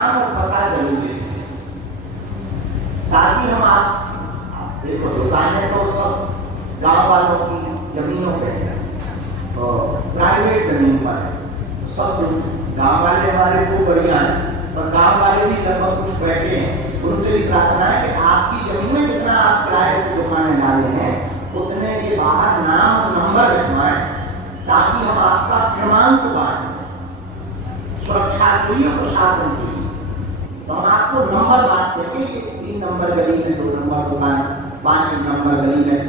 और पता जरूरी है ताकि हम आप देखो दुकानें तो सब गांव वालों की जमीनों पे है तो प्राइवेट जमीन पर है तो सब गांव वाले हमारे को बढ़िया है पर गांव वाले भी लगभग कुछ बैठे हैं उनसे भी प्रार्थना है कि आपकी जमीन में जितना आप किराए से दुकानें डाले हैं उतने के बाहर नाम और नंबर लिखवाएं ताकि हम आपका क्रमांक बांटें सुरक्षा के लिए प्रशासन के लिए तो हम आपको नंबर बांटते हैं कि 3 नंबर गली में 2 नंबर दुकान 5 नंबर गली में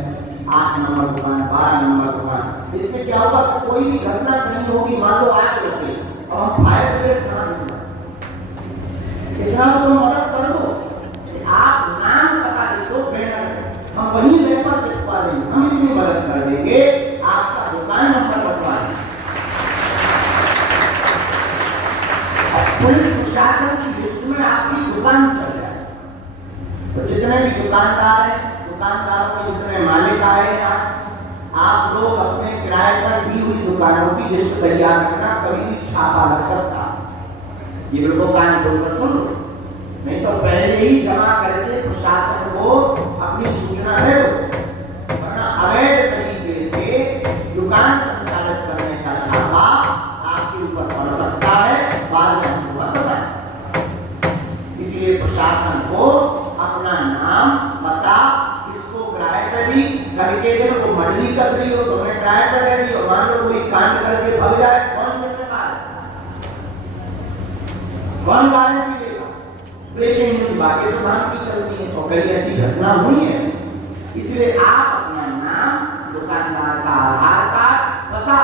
8 नंबर दुकान 12 नंबर दुकान। इससे क्या होगा कोई भी घटना नहीं होगी मान लो आग लग गई और हम फायर ब्रिगेड ना इतना तो मदद कर दो आप नाम पता लिखो बैनर हम वही लेकर चिपका देंगे हम इतनी मदद कर देंगे आपका दुकान नंबर बतवा देंगे। पुलिस प्रशासन की लिस्ट में आपकी दुकान चल जाए तो जितने भी दुकानदार हैं दुकानदारों के जितने मालिक आए हैं आप लोग अपने किराए पर दी हुई दुकानों की लिस्ट तैयार करना कभी भी छापा लग सकता ये लोगों का अनुभव सुन लो नहीं तो पहले ही जमा करके प्रशासन को अपनी सूचना दे दो वरना अवैध तरीके से दुकान संचालित करने का छापा आपके ऊपर पड़ सकता है बाद में इसलिए प्रशासन को अपना नाम पता इसको किराए पे भी करके दे तो मंडली कर रही हो तो मैं किराए पे दे रही हो मान लो कोई कांड करके भाग जाए कौन जिम्मेदार कौन गारंटी लेगा ब्रेकिंग न्यूज बाकी सुधार की चलती है और कई ऐसी घटना हुई है इसलिए आप अपना नाम दुकानदार का आधार कार्ड पता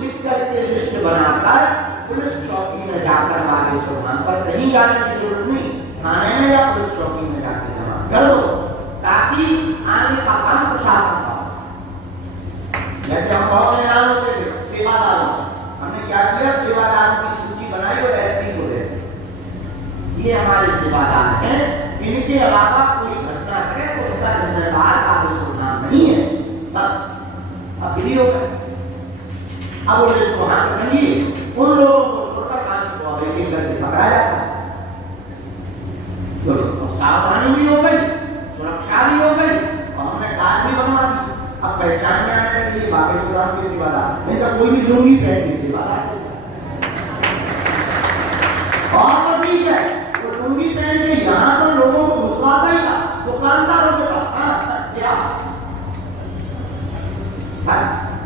लिख करके लिस्ट बनाकर पुलिस चौकी में जाकर बागे सुधार पर कहीं जाने की जरूरत नहीं थाने में या पुलिस चौकी में जाकर जमा कर दो ताकि आगे का काम प्रशासन का जैसे हम गाँव में नाम होते थे सेवादारों हमने क्या किया सेवादारों की सूची बनाई और एसपी को दे ये हमारे सेवादार हैं इनके अलावा कोई घटना करे तो उसका जिम्मेदार बागे सुधार नहीं है बस अब फ्री हो गए अब पुलिस को हाथ रखिए उन लोगों को छोड़कर कांच को अब एक करके पकड़ा जाता है तो सावधानी भी हो गई सुरक्षा भी हो गई और हमने कार्ड भी बनवा दी अब पहचान में आने के लिए बाकी सुधार के सेवादार नहीं तो कोई भी लुंगी पहन के सेवादार और तो ठीक है तो लुंगी पहन के यहाँ तो लोगों को घुसवाता ही था दुकानदारों के पास क्या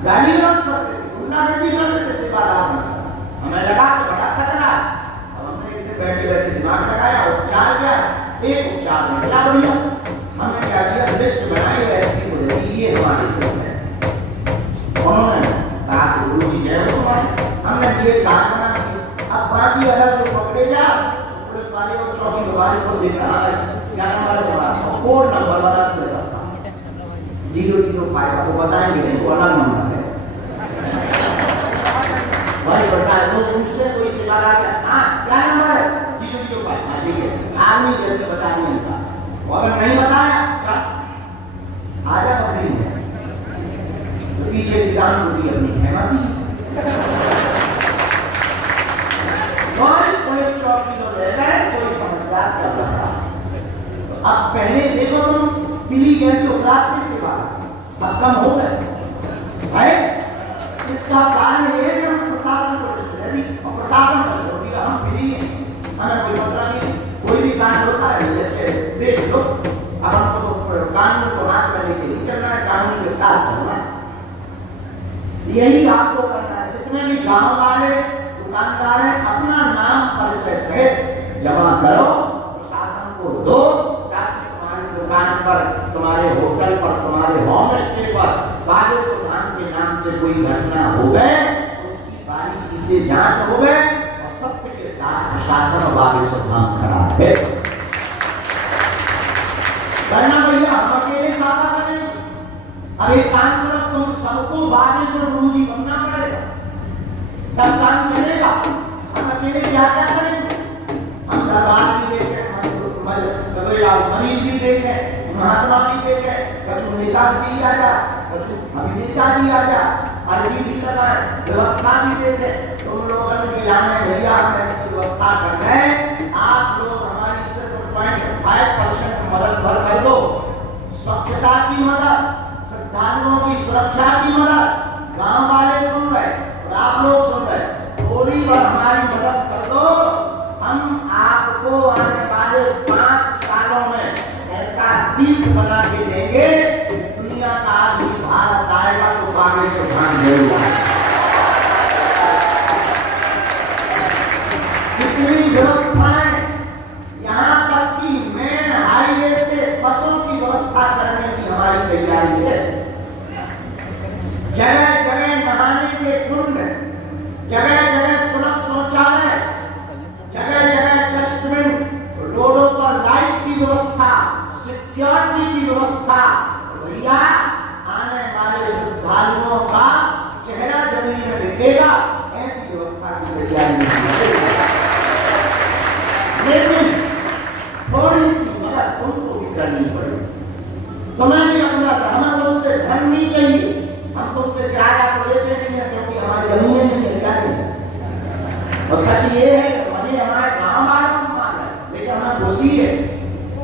गाड़ी लॉन्च करते गुंडागर्दी करते थे सेवादार हमें लगा कि बड़ा खतरा अब हमने इसे बैठे बैठे दिमाग लगाया उपचार किया एक उपचार में क्या बढ़िया हमने क्या किया लिस्ट बनाई एसपी को दे दी ये हमारी रिपोर्ट है उन्होंने कहा कि गुरु जी जय हो तुम्हारे हमने ये कार्ड बना दिया अब बाकी अगर जो पकड़े जा पुलिस वाले और चौकी वाले को देख रहा है क्या नंबर है तुम्हारा कोड नंबर बता दे सकता 005 को बताएंगे नहीं वो अलग नंबर है भाई बताए तो तुमसे कोई सेवादार क्या हाँ क्या नंबर है 005 हाँ ठीक है आदमी जैसे बता नहीं था और अगर नहीं बताया चल आजा पकड़ी है तो पीछे की डांस होती अपनी है मसी और पुलिस चौकी में रह गए कोई समझदार क्या रहा अब पहले देखो तुम पीली जैसे उपराध से सेवा अब कम हो गए है इसका कारण ये है कि हम प्रशासन को डिस्ट्रेडी और प्रशासन को छोड़ी हम फ्री हैं हमें कोई मतलब नहीं कोई भी कांड होता है जैसे देख लो अब हमको तो कानून को हाथ में लेके नहीं चलना है कानून के साथ चलना है यही आपको करना है जितने भी गांव वाले दुकानदार हैं अपना नाम परिचय सहित जमा करो प्रशासन को दो ताकि तुम्हारी दुकान पर तुम्हारे होटल पर तुम्हारे होम स्टे पर बागे सुधार के नाम से कोई घटना हो गए तो उसकी बारीकी से जांच हो गए और सत्य के साथ प्रशासन बागे सुधार खड़ा है करना भैया हम अकेले ज्यादा करेंगे अब एक काम करो तुम सबको बागे से रूढ़ी बनना पड़ेगा तब काम चलेगा हम अकेले क्या क्या करेंगे हम दरबार भी देखे मरीज भी देखे महात्मा भी देखे कछु नेता भी आ जा कछु अभिनेता भी आ जा अर्जी भी लगाए व्यवस्था भी देखे तुम लोगों के लाने भैया हम ऐसी व्यवस्था कर रहे हैं लेकिन थोड़ी सी मदद तुमको भी करनी पड़ेगी। तुम्हें भी अपना हमें तुमसे धन नहीं चाहिए, हम तुमसे किराया तो लेते नहीं है क्योंकि हमारी जमीनें नहीं है, क्या नहीं। और सच ये है कि भले हमारे गाँव वालों को मान है, लेकिन हमें खुशी है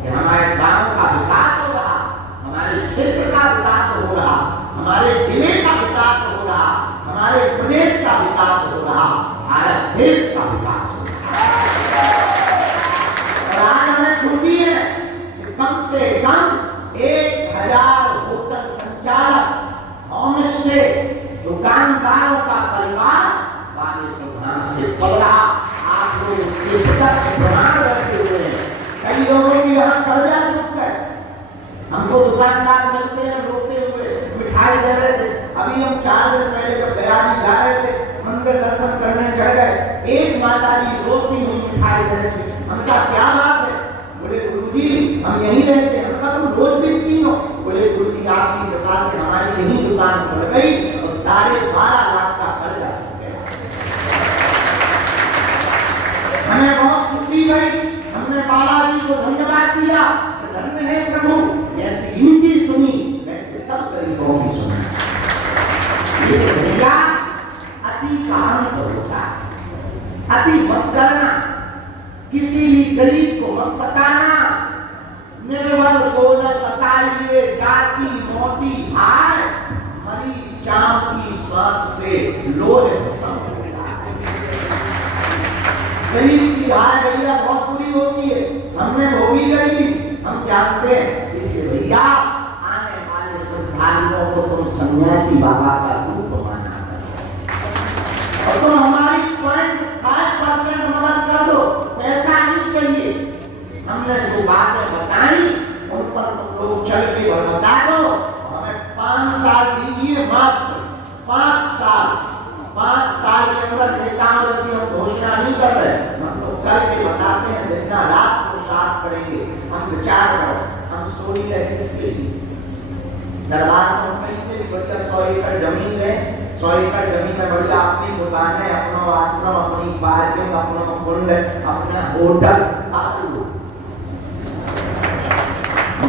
कि हमारे गाँव का विकास हो रहा, हमारे क्षेत्र का विकास हो रहा, हमारे जिले का विकास हो रहा, हमारे प्रदेश का विकास हो रहा, भारत देश का विकास हो रहा। और आज हमें खुशी है कि कम से कम 1000 होटल संचालक, होमस्टे दुकानदारों का परिवार बागेश्वर धाम से पल रहा। आप लोग उसके प्रमाण रखते हुए कई लोगों की यहाँ कर्जा चुक है। हमको दुकानदार मिलते हैं रोते हुए मिठाई दे रहे थे। अभी हम 4 दिन पहले जब बयानी जा रहे थे, मंदिर दर्शन करने चढ़ गए, एक माता जी रोती हुई मिठाई दे रही थी। हमने कहा क्या बात है? बोले गुरुजी हम यहीं रहते हैं। हमने कहा तुम रोज बेचती हो? बोले गुरुजी आपकी कृपा से हमारी यही दुकान खुल गई और 12.5 लाख का कर्जा चुक गया। हमें बहुत खुशी हुई, हमने बालाजी को धन्यवाद दिया। धन्य है प्रभु, जैसे इनकी सुनी वैसे सब गरीबों की सुनी। ये भैया अति का अंत होता है, अति मत करना, किसी भी गरीब को मत सताना, निर्बल को न सताइए, जाति मोती हाय, मरी चाँप की श्वास से लोहे भस्म होता है। गरीब की हाय भैया बहुत बुरी होती है, हमने भोगी गरीब, हम जानते हैं। इसलिए भैया आने वाले श्रद्धालुओं को तुम सन्यासी बाबा का रूप माना करो और तुम हमारी 0.5% मदद कर दो, पैसा नहीं चाहिए। हमने जो बातें बताई उन पर तुम लोग चल के और बता दो। हमें 5 साल दीजिए, मात्र 5 साल। 5 साल के अंदर नेताओं जैसी हम घोषणा नहीं कर रहे, हम लोग करके बताते हैं। जितना रात को साफ करेंगे, हम विचार करो हम सोई रहे किसके लिए? दरबार में कहीं से भी बढ़िया 100 एकड़ जमीन है, 100 एकड़ जमीन में बढ़िया अपनी दुकान है, अपना आश्रम, अपनी पार्किंग, अपना कुंड, अपना होटल काटू।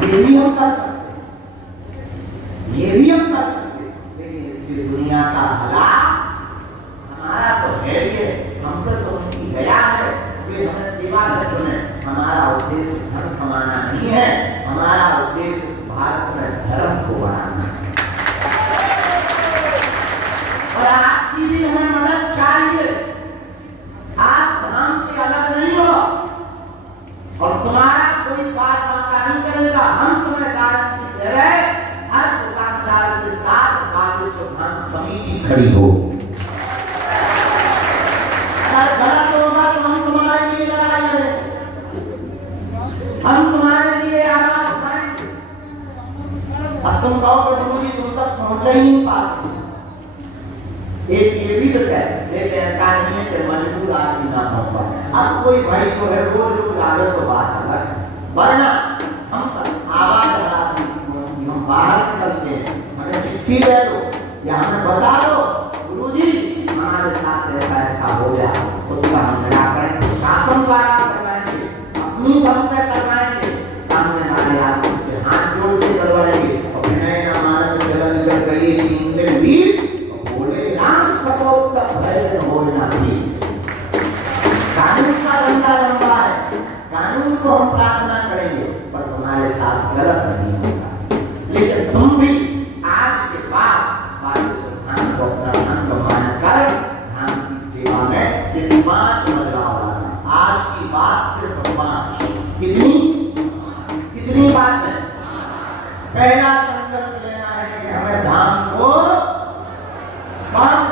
ये भी हम कर सकते, ये भी हम कर सकते, लेकिन इससे दुनिया का भला हमारा तो है ये, हम तो उनकी दया है, वे हमें सेवा करते हैं। हमारा उद्देश्य धन कमाना नहीं है, हमारा उद्देश्य इस भारत में धर्म को बढ़ाना है। और आपकी भी हमें मदद चाहिए। आप धाम से अलग नहीं हो और तुम्हारा कोई बात मांगा नहीं करेगा। हम तुम्हें गारंटी दे रहे, हर दुकानदार के साथ बागेश्वर धाम समिति खड़ी होगी। गलत होगा तो हम तुम्हारे लिए लड़ाई लड़ेंगे, हम तुम्हारे लिए आवाज उठाएंगे। अब तुम कहोगे दूरी तुम तक पहुंच ही नहीं पाते। एक ये भी तो है, लेकिन ऐसा नहीं है कि मजबूर आदमी ना पहुंच पाए। अब कोई भाई को है रोज आवे तो बात अलग है, वरना हम आवाज आदमी हम बाहर निकलते हैं, हमें चिट्ठी दे दो या हमें बता दो गुरुजी हमारे साथ ऐसा हो गया, उसका हम निराकरण शासन द्वारा करवाएंगे, अपनी धर्म में करवाएंगे, सामने वाले आदमी से हाथ जोड़ के करवाएंगे। और नए नामानंद जगत जगत करिए तीन वीर बोले राम सपोर्ट का भय बोलना भी। कानून का डंडा लंबा है, कानून को हम प्रार्थना करेंगे पर तुम्हारे साथ गलत नहीं होगा। लेकिन तुम भी आज के बाद को अपना धन कमाना कर धाम की सेवा में 5 बदलाव लाना। आज की बात सिर्फ 5। कितनी बात है? पहला संकल्प लेना है कि हमें धाम को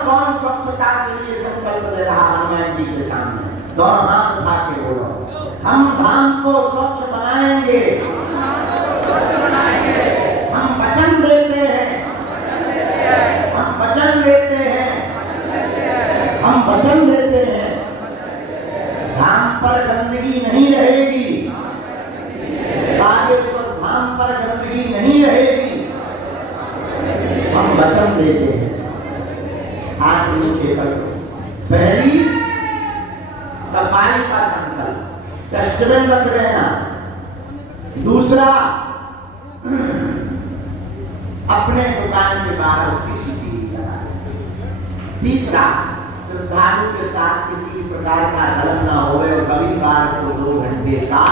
कौन स्वच्छता के लिए संकल्प ले रहा हनुमान जी के सामने? दोनों हाथ उठा के बोलो, हम धाम को स्वच्छ बनाएंगे। हम वचन देते हैं, हम वचन देते हैं, हम वचन देते हैं, धाम पर गंदगी नहीं रहेगी, बागेश्वर धाम पर गंदगी नहीं रहेगी। हम वचन देते हैं। हाथ नीचे कर दो। पहली सफाई का संकल्प, डस्टबिन डस्टबिन रख देना। दूसरा, अपने दुकान के बाहर सीसीटीवी लगा। तीसरा, श्रद्धालु के साथ किसी प्रकार का गलत ना होवे और कभी कार को 2 घंटे का